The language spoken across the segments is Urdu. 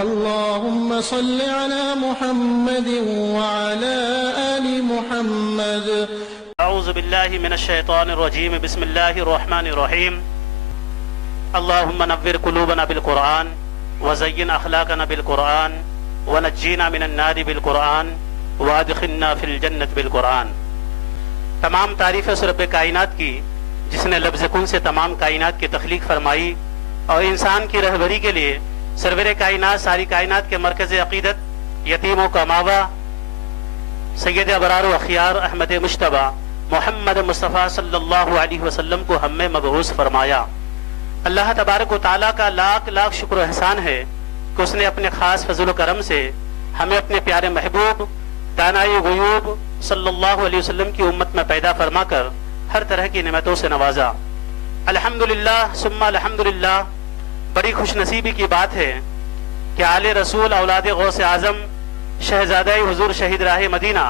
اللهم صل على محمد وعلى آل محمد. اعوذ باللہ من الشیطان الرجیم. بسم اللہ الرحمن الرحیم. اللهم نور قلوبنا بالقرآن وزین اخلاقنا بالقرآن ونجینا من النار بالقرآن وادخلنا فی الجنت بالقرآن. تمام تعریف اس رب کائنات کی جس نے لفظ کن سے تمام کائنات کی تخلیق فرمائی اور انسان کی رہبری کے لیے سرور کائنات ساری کائنات کے مرکز عقیدت یتیموں کا ماوا سید ابرار و اخیار احمد مجتبی محمد مصطفیٰ صلی اللہ علیہ وسلم کو ہم میں مبعوث فرمایا. اللہ تبارک و تعالیٰ کا لاکھ لاکھ شکر و احسان ہے کہ اس نے اپنے خاص فضل و کرم سے ہمیں اپنے پیارے محبوب دانائی غیوب صلی اللہ علیہ وسلم کی امت میں پیدا فرما کر ہر طرح کی نعمتوں سے نوازا. الحمدللہ ثم الحمدللہ. بڑی خوش نصیبی کی بات ہے کہ آل رسول اولاد غوث اعظم شہزادہ حضور شہید راہ مدینہ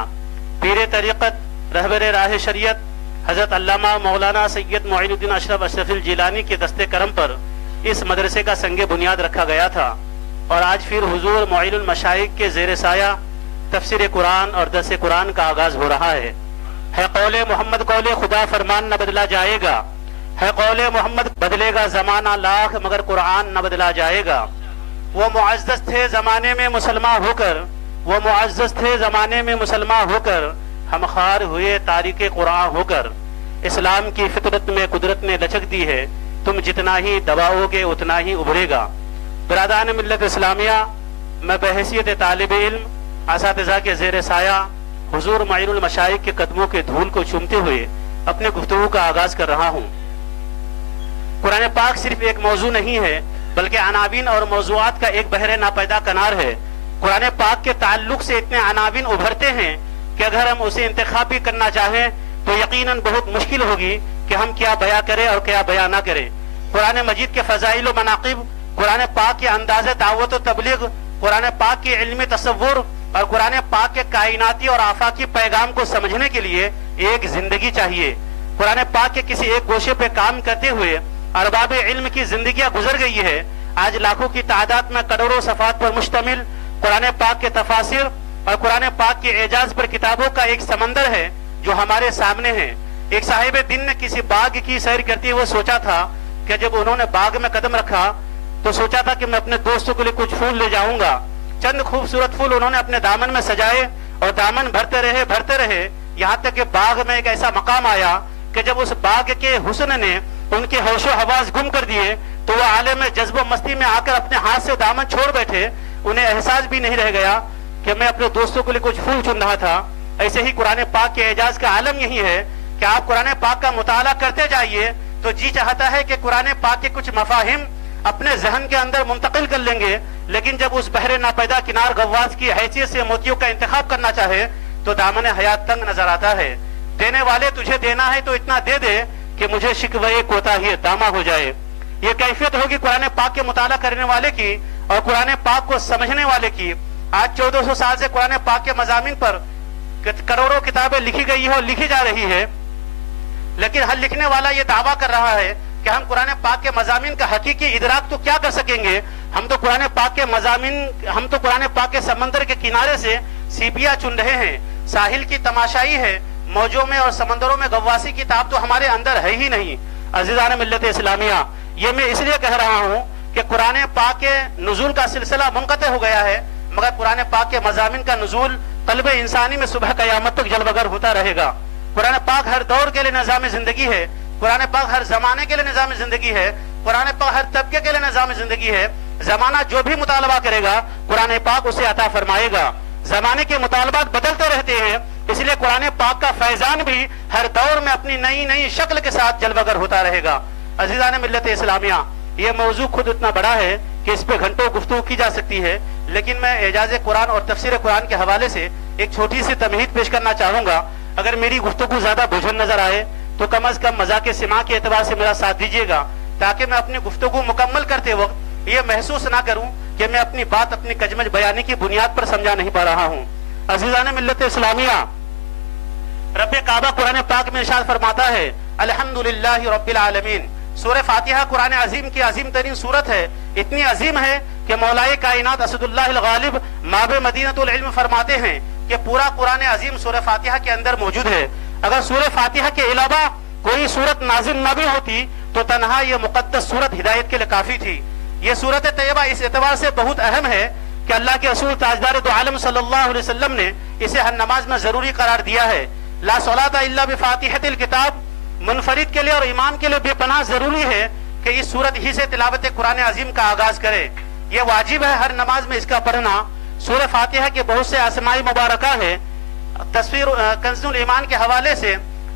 پیر طریقت رہبر راہ شریعت حضرت علامہ مولانا سید معین الدین اشرف الجیلانی کے دست کرم پر اس مدرسے کا سنگ بنیاد رکھا گیا تھا اور آج پھر حضور معین المشائخ کے زیر سایہ تفسیر قرآن اور درس قرآن کا آغاز ہو رہا ہے. قول محمد قول خدا فرمان نہ بدلا جائے گا. ہے قول محمد بدلے گا زمانہ لاکھ مگر قرآن نہ بدلا جائے گا. وہ معزز تھے زمانے میں مسلمان ہو کر وہ معزز تھے زمانے میں مسلمان ہو کر ہم خار ہوئے تاریخ قرآن ہو کر. اسلام کی فطرت میں قدرت نے لچک دی ہے تم جتنا ہی دباؤ گے اتنا ہی ابھرے گا. برادران ملت اسلامیہ، میں بحیثیت طالب علم اساتذہ کے زیر سایہ حضور معین المشائخ کے قدموں کے دھول کو چومتے ہوئے اپنے گفتگو کا آغاز کر رہا ہوں. قرآن پاک صرف ایک موضوع نہیں ہے بلکہ عناوین اور موضوعات کا ایک بحر ناپیدا کنار ہے. قرآن پاک کے تعلق سے اتنے عناوین ابھرتے ہیں کہ اگر ہم اسے انتخاب بھی کرنا چاہیں تو یقیناً بہت مشکل ہوگی کہ ہم کیا بیان کریں اور کیا بیان نہ کریں. قرآن مجید کے فضائل و مناقب، قرآن پاک کے انداز دعوت و تبلیغ، قرآن پاک کے علمی تصور اور قرآن پاک کے کائناتی اور آفاقی پیغام کو سمجھنے کے لیے ایک زندگی چاہیے. قرآن پاک کے کسی ایک گوشے پہ کام کرتے ہوئے ارباب علم کی زندگیاں گزر گئی ہے. آج لاکھوں کی تعداد میں کروڑوں صفحات پر مشتمل قرآن پاک کے تفاسیر اور قرآن پاک کے اعجاز پر کتابوں کا ایک سمندر ہے جو ہمارے سامنے ہے. ایک صاحب دین نے کسی باغ کی سیر کرتے ہوئے سوچا تھا کہ جب انہوں نے باغ میں قدم رکھا تو سوچا تھا کہ میں اپنے دوستوں کے لیے کچھ پھول لے جاؤں گا. چند خوبصورت پھول انہوں نے اپنے دامن میں سجائے اور دامن بھرتے رہے یہاں تک کہ باغ میں ایک ایسا مقام آیا کہ جب اس باغ کے حسن نے ان کے ہوش و حواس گم کر دیے تو وہ عالم جذب و مستی میں آ کر اپنے ہاتھ سے دامن چھوڑ بیٹھے. انہیں احساس بھی نہیں رہ گیا کہ میں اپنے دوستوں کے لیے کچھ پھول چن رہا تھا. ایسے ہی قرآن پاک کے اعجاز کا عالم یہی ہے کہ آپ قرآن پاک کا مطالعہ کرتے جائیے تو جی چاہتا ہے کہ قرآن پاک کے کچھ مفاہیم اپنے ذہن کے اندر منتقل کر لیں گے، لیکن جب اس بحر ناپیدا کنار غواص کی حیثیت سے موتیوں کا انتخاب کرنا چاہے تو دامن حیات تنگ نظر آتا ہے. دینے والے تجھے دینا ہے تو اتنا دے دے کہ مجھے شکوے کوتاہی دامہ ہو جائے. یہ کیفیت ہوگی قرآن پاک کے مطالعہ کرنے والے کی اور قرآن پاک کو سمجھنے والے کی. آج 1400 سال سے قرآن پاک کے مضامین پر کروڑوں کتابیں لکھی گئی ہے اور لکھی جا رہی ہے، لیکن ہر لکھنے والا یہ دعویٰ کر رہا ہے کہ ہم قرآن پاک کے مضامین کا حقیقی ادراک تو کیا کر سکیں گے. ہم تو قرآن پاک کے سمندر کے کنارے سے سیپیاں چن رہے ہیں. ساحل کی تماشائی ہے، موجوں میں اور سمندروں میں غواصی کی تاب تو ہمارے اندر ہے ہی نہیں. عزیزان ملت اسلامیہ، یہ میں اس لیے کہہ رہا ہوں کہ قرآن پاک کے نزول کا سلسلہ منقطع ہو گیا ہے، مگر قرآن پاک کے مضامین کا نزول قلب انسانی میں صبح قیامت تک جلوگر ہوتا رہے گا. قرآن پاک ہر دور کے لیے نظام زندگی ہے. قرآن پاک ہر زمانے کے لیے نظام زندگی ہے. قرآن پاک ہر طبقے کے لیے نظام زندگی ہے. زمانہ جو بھی مطالبہ کرے گا قرآن پاک اسے عطا فرمائے گا. زمانے کے مطالبات بدلتے رہتے ہیں، اس لیے قرآن پاک کا فیضان بھی ہر دور میں اپنی نئی شکل کے ساتھ جلوگر ہوتا رہے گا. عزیزان ملت اسلامیہ، یہ موضوع خود اتنا بڑا ہے کہ اس پہ گھنٹوں گفتگو کی جا سکتی ہے، لیکن میں اعجاز قرآن اور تفسیر قرآن کے حوالے سے ایک چھوٹی سی تمہید پیش کرنا چاہوں گا. اگر میری گفتگو زیادہ بوجھل نظر آئے تو کم از کم مذاق سماع کے اعتبار سے میرا ساتھ دیجیے گا، تاکہ میں اپنی گفتگو مکمل کرتے وقت یہ محسوس نہ کروں کہ میں اپنی بات اپنی کجمج بیانی کی بنیاد پر سمجھا نہیں پا رہا ہوں. عزیزان ملت اسلامیہ، رب کعبہ قرآن پاک میں ارشاد فرماتا ہے الحمدللہ رب العالمین سورہ فاتحہ قرآن عظیم کی عظیم ترین سورت ہے، اتنی عظیم ہے کہ مولائے کائنات اسد اللہ الغالب ماب مدینۃ العلم فرماتے ہیں کہ پورا قرآن عظیم سورہ فاتحہ کے اندر موجود ہے۔ اگر سورہ فاتحہ کے علاوہ کوئی سورت نازل نہ بھی ہوتی تو تنہا یہ مقدس سورت ہدایت کے لیے کافی تھی۔ یہ سورت طیبہ اس اعتبار سے بہت اہم ہے کہ اللہ کے رسول تاجدار دو عالم صلی اللہ علیہ وسلم نے اسے ہر نماز میں ضروری قرار دیا ہے۔ لا صلاۃ الا بفاتحۃ الکتاب، منفرد کے لیے اور امام کے لیے بے پناہ ضروری ہے کہ اس سورت ہی سے تلاوت قرآن عظیم کا آغاز کرے۔ یہ واجب ہے ہر نماز میں اس کا پڑھنا۔ سورہ فاتحہ کے بہت سے اسماء مبارکہ ہیں۔ تفسیر کنز الایمان کے حوالے سے،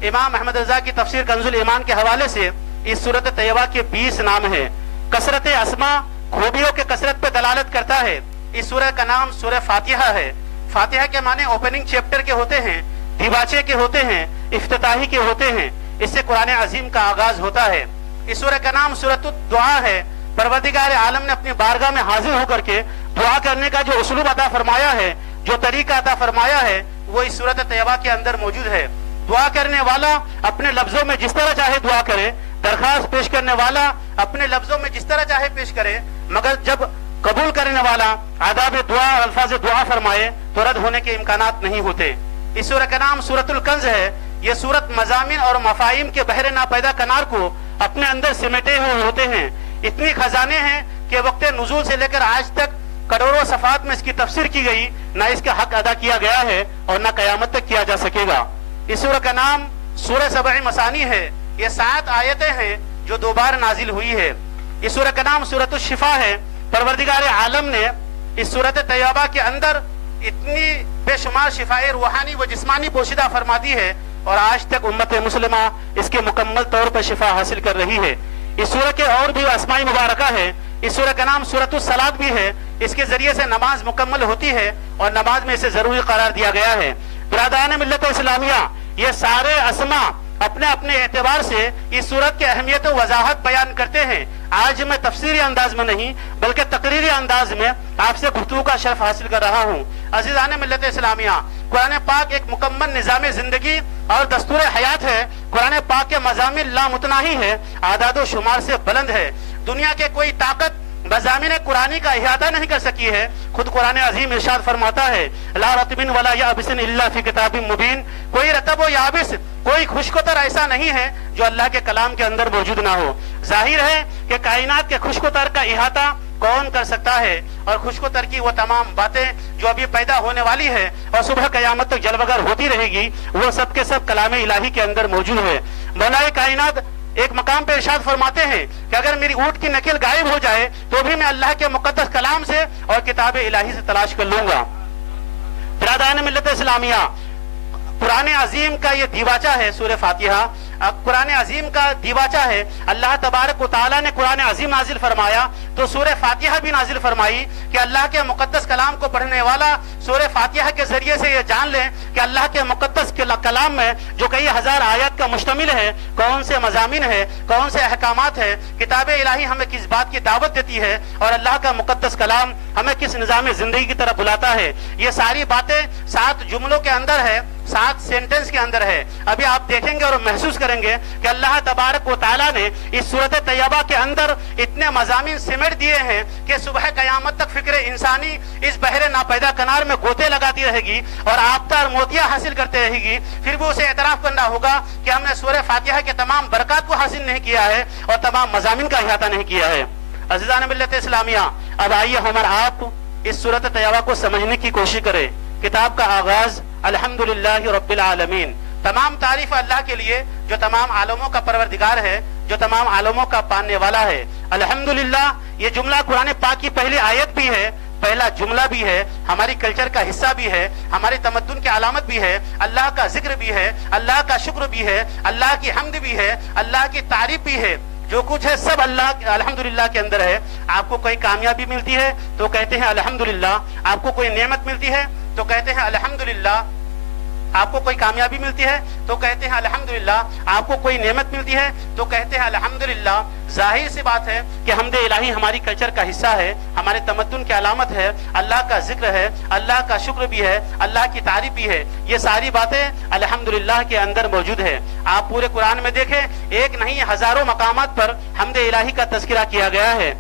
امام احمد رضا کی تفسیر کنز الایمان کے حوالے سے اس سورت طیبہ کے 20 نام ہیں۔ کثرت اسماء خوبیوں کے کثرت پہ دلالت کرتا ہے۔ اس سورہ کا نام سورہ فاتحہ ہے۔ فاتحہ کے معنی اوپننگ چیپٹر کے ہوتے ہیں، دیباچے کے ہوتے ہیں، افتتاحی کے ہوتے ہیں۔ اس سے قرآن عظیم کا آغاز ہوتا ہے۔ اس سورہ کا نام سورۃ الدعا ہے۔ پروردگار عالم نے اپنی بارگاہ میں حاضر ہو کر کے دعا کرنے کا جو اسلوب عطا فرمایا ہے، جو طریقہ عطا فرمایا ہے، وہ اس سورۃ طیبہ کے اندر موجود ہے۔ دعا کرنے والا اپنے لفظوں میں جس طرح چاہے دعا کرے، درخواست پیش کرنے والا اپنے لفظوں میں جس طرح چاہے پیش کرے، مگر جب قبول کرنے والا آداب دعا اور الفاظ دعا فرمائے تو رد ہونے کے امکانات نہیں ہوتے۔ اس سورہ کا نام سورۃ الکنز ہے۔ یہ سورت مضامین اور مفاہیم کے بحر ناپیدا کنار کو اپنے اندر سمیٹے ہوئے ہوتے ہیں۔ اتنی خزانے ہیں کہ وقت نزول سے لے کر آج تک کروڑوں صفحات میں اس کی تفسیر کی گئی، نہ اس کا حق ادا کیا گیا ہے اور نہ قیامت تک کیا جا سکے گا۔ اس سورہ کا نام سورہ سبع مثانی ہے۔ یہ 7 آیتیں ہیں جو 2 بار نازل ہوئی ہے۔ اس سورہ کا نام سورۃ الشفا ہے۔ پروردگار عالم نے اس سورت طیبہ کے اندر اتنی بے شمار شفائے روحانی و جسمانی پوشیدہ فرما دی ہے اور آج تک امت مسلمہ اس کے مکمل طور پر شفا حاصل کر رہی ہے۔ اس سورہ کے اور بھی اسماء مبارکہ ہے۔ اس سورہ کا نام سورۃ الصلاۃ بھی ہے۔ اس کے ذریعے سے نماز مکمل ہوتی ہے اور نماز میں اسے ضروری قرار دیا گیا ہے۔ برادران ملت اسلامیہ، یہ سارے اسماء اپنے اپنے اعتبار سے اس سورت کی اہمیت و وضاحت بیان کرتے ہیں۔ آج میں تفسیری انداز میں نہیں بلکہ تقریری انداز میں آپ سے گفتگو کا شرف حاصل کر رہا ہوں۔ عزیزان ملت اسلامیہ، قرآن پاک ایک مکمل نظام زندگی اور دستور حیات ہے۔ قرآن پاک کے مضامین لامتناہی ہے، اعداد و شمار سے بلند ہے۔ دنیا کے کوئی طاقت مضامین قرآنی کا احاطہ نہیں کر سکی ہے۔ خود قرآن عظیم ارشاد فرماتا ہے، لا رطب ولا یابس الا فی کتاب مبین، کوئی رطب و یابس، کوئی خشکوتر ایسا نہیں ہے جو اللہ کے کلام کے اندر موجود نہ ہو۔ ظاہر ہے کہ کائنات کے خشکوتر کا احاطہ کون کر سکتا ہے، اور خشکوتر کی وہ تمام باتیں جو ابھی پیدا ہونے والی ہے اور صبح قیامت تک جلوگر ہوتی رہے گی، وہ سب کے سب کلام الہی کے اندر موجود ہے۔ مولا کائنات ایک مقام پہ ارشاد فرماتے ہیں کہ اگر میری اونٹ کی نکل غائب ہو جائے تو بھی میں اللہ کے مقدس کلام سے اور کتاب الہی سے تلاش کر لوں گا۔ برادران ملت اسلامیہ، قرآن عظیم کا یہ دیباچہ ہے سورہ فاتحہ۔ قرآن عظیم کا دیباچہ ہے۔ اللہ تبارک و تعالیٰ نے قرآن عظیم نازل فرمایا تو سورہ فاتحہ بھی نازل فرمائی کہ اللہ کے مقدس کلام کو پڑھنے والا سورہ فاتحہ کے ذریعے سے یہ جان لیں کہ اللہ کے مقدس کلام میں جو کئی ہزار آیات کا مشتمل ہے، کون سے مضامین ہے، کون سے احکامات ہے، کتاب الہی ہمیں کس بات کی دعوت دیتی ہے اور اللہ کا مقدس کلام ہمیں کس نظام زندگی کی طرف بلاتا ہے۔ یہ ساری باتیں 7 جملوں کے اندر ہے، 7 سینٹنس کے اندر ہے۔ ابھی آپ دیکھیں گے اور محسوس کریں گے کہ اللہ تبارک و تعالیٰ نے اس سورت طیبہ کے اندر اتنے مضامین سمیٹ دیے ہیں کہ صبح قیامت تک فکر انسانی اس بحر ناپیدا کنار میں گوتے لگاتی رہے گی اور آبتا اور موتیاں حاصل کرتے رہے گی۔ پھر بھی اسے اعتراف کرنا ہوگا کہ ہم نے سورہ فاتحہ کے تمام برکات کو حاصل نہیں کیا ہے اور تمام مضامین کا احاطہ نہیں کیا ہے۔ عزیزان ملت اسلامیہ، اب آئیے ہم اور آپ اس سورت طیبہ کو سمجھنے کی کوشش کریں۔ کتاب کا آغاز الحمدللہ رب العالمین، تمام تعریف اللہ کے لیے جو تمام عالموں کا پروردگار ہے، جو تمام عالموں کا پالنے والا ہے۔ الحمدللہ یہ جملہ قرآن پاک کی پہلی آیت بھی ہے، پہلا جملہ بھی ہے، ہماری کلچر کا حصہ بھی ہے، ہماری تمدن کی علامت بھی ہے، اللہ کا ذکر بھی ہے، اللہ کا شکر بھی ہے، اللہ کی حمد بھی ہے، اللہ کی تعریف بھی ہے۔ جو کچھ ہے سب اللہ الحمدللہ کے اندر ہے۔ آپ کو کوئی کامیابی ملتی ہے تو کہتے ہیں الحمدللہ، آپ کو کوئی نعمت ملتی ہے تو کہتے ہیں الحمدللہ، آپ کو کوئی کامیابی ملتی ہے تو کہتے ہیں الحمدللہ، آپ کو کوئی نعمت ملتی ہے تو کہتے ہیں الحمدللہ۔ ظاہر سی بات ہے کہ حمد الہی ہماری کلچر کا حصہ ہے، ہمارے تمدن کی علامت ہے، اللہ کا ذکر ہے، اللہ کا شکر بھی ہے، اللہ کی تعریف بھی ہے، یہ ساری باتیں الحمدللہ کے اندر موجود ہے۔ آپ پورے قرآن میں دیکھیں، ایک نہیں ہزاروں مقامات پر حمد الہی کا تذکرہ کیا گیا ہے۔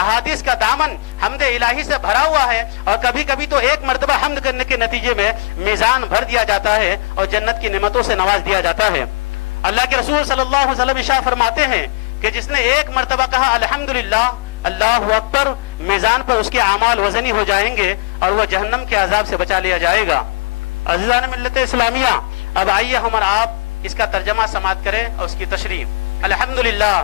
احادیث کا دامن حمد الہی سے بھرا ہوا ہے، اور کبھی کبھی تو ایک مرتبہ حمد کرنے کے نتیجے میں میزان بھر دیا جاتا ہے اور جنت کی نعمتوں سے نواز دیا جاتا ہے۔ اللہ کے رسول صلی اللہ علیہ وسلم ارشاد فرماتے ہیں کہ جس نے ایک مرتبہ کہا الحمدللہ، اللہ اکبر، میزان پر اس کے اعمال وزنی ہو جائیں گے اور وہ جہنم کے عذاب سے بچا لیا جائے گا۔ عزیزان ملت اسلامیہ، اب آئیے ہم اور آپ اس کا ترجمہ سماعت کریں اور اس کی تشریح۔ الحمدللہ،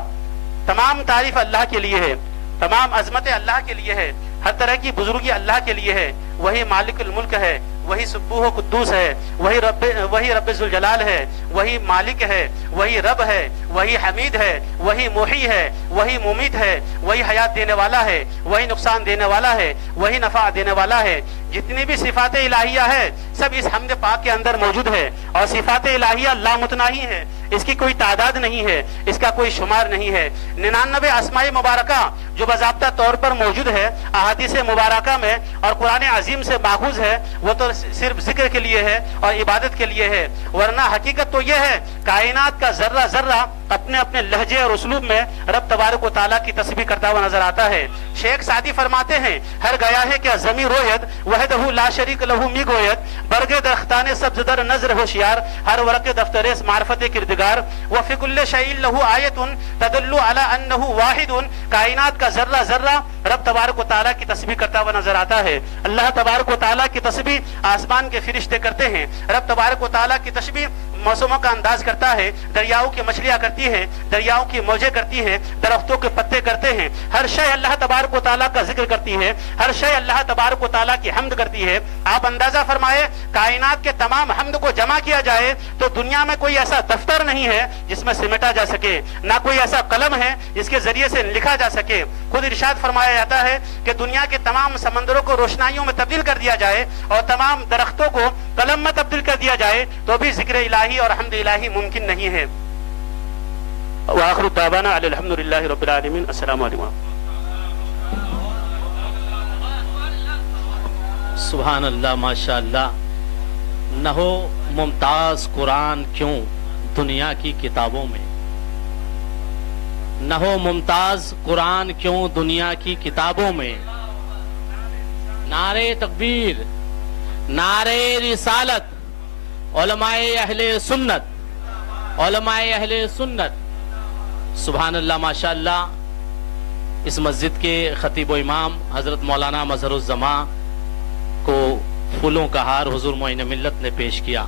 تمام تعریف اللہ کے لیے ہے، تمام عظمتیں اللہ کے لیے ہے، ہر طرح کی بزرگی اللہ کے لیے ہے۔ وہی مالک الملک ہے، وہی سبوح و قدوس ہے، وہی رب ذوالجلال ہے، وہی مالک ہے، وہی رب ہے، وہی حمید ہے، وہی محی ہے، وہی ممیت ہے، وہی حیات دینے والا ہے، وہی نقصان دینے والا ہے، وہی نفع دینے والا ہے۔ جتنی بھی صفات الہیہ ہے سب اس حمد پاک کے اندر موجود ہے، اور صفات الہیہ لامتناہی ہے، اس کی کوئی تعداد نہیں ہے، اس کا کوئی شمار نہیں ہے۔ 99 اسماء مبارکہ جو باضابطہ طور پر موجود ہے احادیث مبارکہ میں اور قرآن عظیم سے ماخوذ ہے، وہ تو صرف ذکر کے لیے ہے اور عبادت کے لیے ہے، ورنہ حقیقت تو یہ ہے کائنات کا ذرہ ذرہ اپنے اپنے لہجے اور اسلوب میں رب تبارک و تعالیٰ کی تسبیح کرتا ہوا نظر آتا ہے۔ شیخ سعدی فرماتے ہیں، ہر گیا ہے کہ زمین رویت وحدہ لا شریک لہو می گویت، برگ درختان سبز در نظر ہوشیار، ہر ورق دفتر معرفت کردگار، وفی کل شیء لہو آیت تدل علی انہ واحد۔ کائنات کا ذرہ ذرہ رب تبارک و تعالیٰ کی تسبیح کرتا ہوا نظر آتا ہے۔ اللہ تبارک و تعالیٰ کی تسبیح آسمان کے فرشتے کرتے ہیں، رب تبارک و تعالیٰ کی تسبیح موسموں کا انداز کرتا ہے، دریاؤں کی مچھلیاں کرتی ہیں، دریاؤں کی موجیں کرتی ہیں، درختوں کے پتے کرتے ہیں، ہر شے اللہ تبارک و تعالیٰ کا ذکر کرتی ہے، ہر شے اللہ تبارک و تعالیٰ کی حمد کرتی ہے۔ آپ اندازہ فرمائے کائنات کے تمام حمد کو جمع کیا جائے تو دنیا میں کوئی ایسا دفتر نہیں ہے جس میں سمیٹا جا سکے، نہ کوئی ایسا قلم ہے جس کے ذریعے سے لکھا جا سکے۔ خود ارشاد فرمایا جاتا ہے کہ دنیا کے تمام سمندروں کو روشنائیوں میں تبدیل کر دیا جائے اور تمام درختوں کو قلم میں تبدیل کر دیا جائے تو بھی ذکر الہی اور حمد الہی ممکن نہیں ہے۔ وآخر دعوانا الحمدللہ رب العالمین۔ السلام علیکم۔ سبحان اللہ، ماشاء اللہ۔ نہ ہو ممتاز قرآن کیوں دنیا کی کتابوں میں، نہ ہو ممتاز قرآن کیوں دنیا کی کتابوں میں۔ نعرے تکبیر، نعرے رسالت، علماء اہل سنت، علماء اہل سنت۔ سبحان اللہ، ماشاء اللہ۔ اس مسجد کے خطیب و امام حضرت مولانا مظہر الزماں کو پھولوں کا ہار حضور معین ملت نے پیش کیا۔